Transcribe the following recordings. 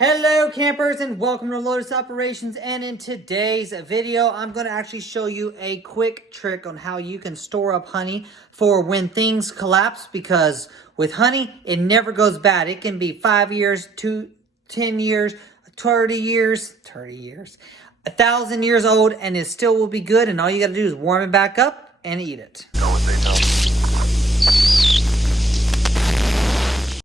Hello campers and welcome to Lotus Operations, and in today's video I'm going to actually show you a quick trick on how you can store up honey for when things collapse, because with honey it never goes bad. It can be 5 years, 10 years, 30 years, 1,000 years old, and it still will be good, and all you got to do is warm it back up and eat it.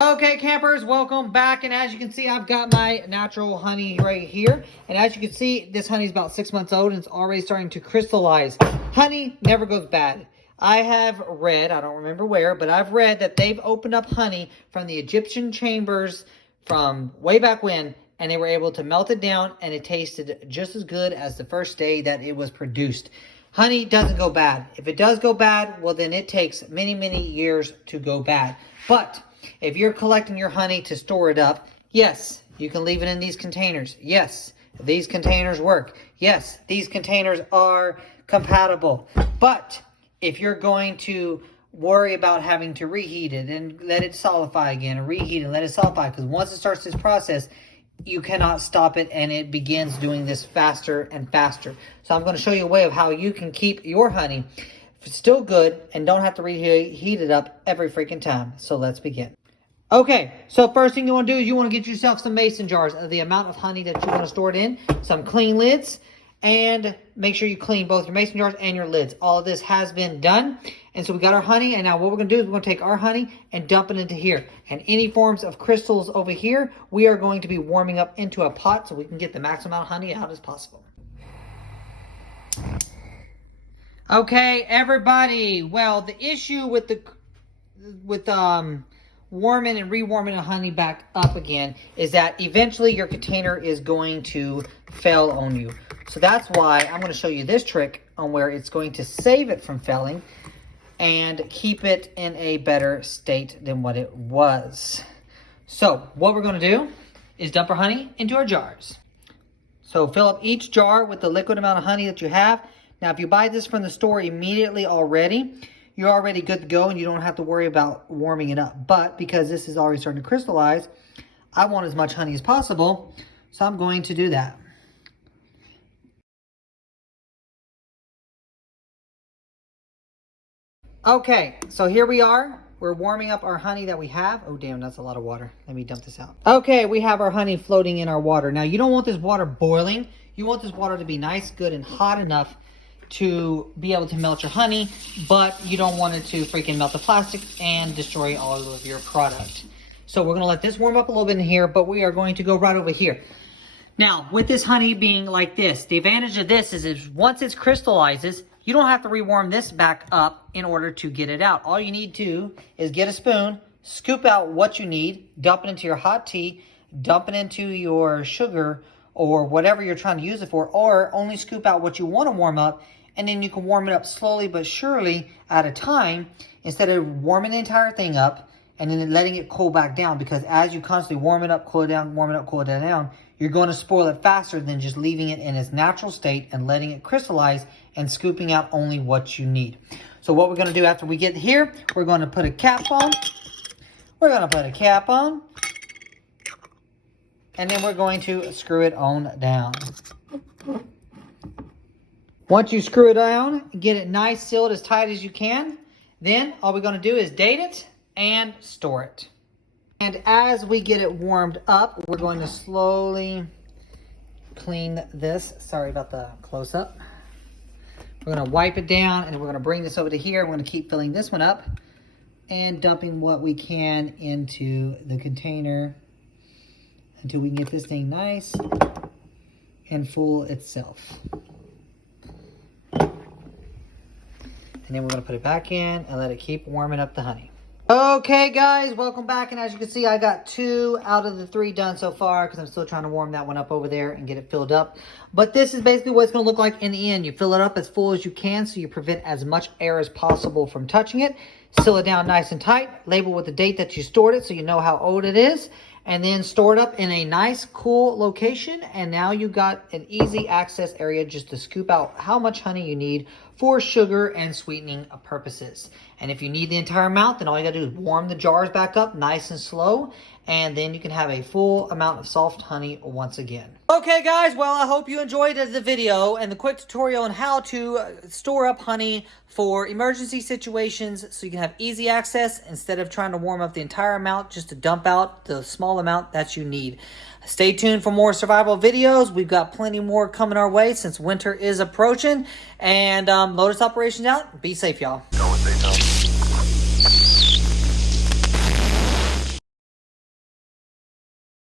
Okay campers, welcome back, and as you can see I've got my natural honey right here, and as you can see this honey is about 6 months old and it's already starting to crystallize. Honey never goes bad. I have read, I don't remember where, but I've read that they've opened up honey from the Egyptian chambers from way back when, and they were able to melt it down and it tasted just as good as the first day that it was produced. Honey doesn't go bad. If it does go bad, well then it takes many years to go bad. But if you're collecting your honey to store it up, yes, you can leave it in these containers. Yes, these containers work. Yes, these containers are compatible. But if you're going to worry about having to reheat it and let it solidify again, and reheat and let it solidify, because once it starts this process, you cannot stop it, and it begins doing this faster and faster. So I'm going to show you a way of how you can keep your honey still good and don't have to reheat it up every freaking time. So let's begin. Okay, so first thing you want to do is you want to get yourself some mason jars of the amount of honey that you want to store it in, some clean lids, and make sure you clean both your mason jars and your lids. All of this has been done, and so we got our honey, and now what we're going to do is we're going to take our honey and dump it into here. And any forms of crystals over here, we are going to be warming up into a pot so we can get the maximum amount of honey out as possible. Okay, everybody. Well, the issue with warming and rewarming the honey back up again is that eventually your container is going to fail on you. So that's why I'm going to show you this trick on where it's going to save it from failing and keep it in a better state than what it was. So what we're going to do is dump our honey into our jars. So fill up each jar with the liquid amount of honey that you have. Now, if you buy this from the store immediately already, you're already good to go and you don't have to worry about warming it up. But because this is already starting to crystallize, I want as much honey as possible, so I'm going to do that. Okay, so here we are. We're warming up our honey that we have. Oh, damn, that's a lot of water. Let me dump this out. Okay, we have our honey floating in our water. Now, you don't want this water boiling. You want this water to be nice, good, and hot enough to be able to melt your honey, but you don't want it to freaking melt the plastic and destroy all of your product. So we're going to let this warm up a little bit in here, but we are going to go right over here. Now, with this honey being like this, the advantage of this is once it crystallizes, you don't have to rewarm this back up in order to get it out. All you need to is get a spoon, scoop out what you need, dump it into your hot tea, dump it into your sugar or whatever you're trying to use it for, or only scoop out what you want to warm up, and then you can warm it up slowly but surely at a time instead of warming the entire thing up and then letting it cool back down, because as you constantly warm it up, cool it down, warm it up, cool it down, you're going to spoil it faster than just leaving it in its natural state and letting it crystallize and scooping out only what you need. So what we're going to do after we get here, we're going to put a cap on. We're going to put a cap on. And then we're going to screw it on down. Once you screw it down, get it nice sealed as tight as you can. Then all we're going to do is date it and store it. And as we get it warmed up, we're going to slowly clean this. Sorry about the close-up. We're going to wipe it down, and we're going to bring this over to here. We're going to keep filling this one up and dumping what we can into the container until we can get this thing nice and full itself. And then we're going to put it back in and let it keep warming up the honey. Okay guys, welcome back, and as you can see I got 2 out of the 3 done so far because I'm still trying to warm that one up over there and get it filled up. But this is basically what it's going to look like in the end. You fill it up as full as you can so you prevent as much air as possible from touching it. Seal it down nice and tight. Label with the date that you stored it so you know how old it is. And then store it up in a nice, cool location. And now you got an easy access area just to scoop out how much honey you need for sugar and sweetening purposes. And if you need the entire amount, then all you gotta do is warm the jars back up nice and slow and then you can have a full amount of soft honey once again. Okay guys, well I hope you enjoyed the video and the quick tutorial on how to store up honey for emergency situations so you can have easy access instead of trying to warm up the entire amount just to dump out the small amount that you need. Stay tuned for more survival videos. We've got plenty more coming our way since winter is approaching. And Lotus Operations out. Be safe, y'all.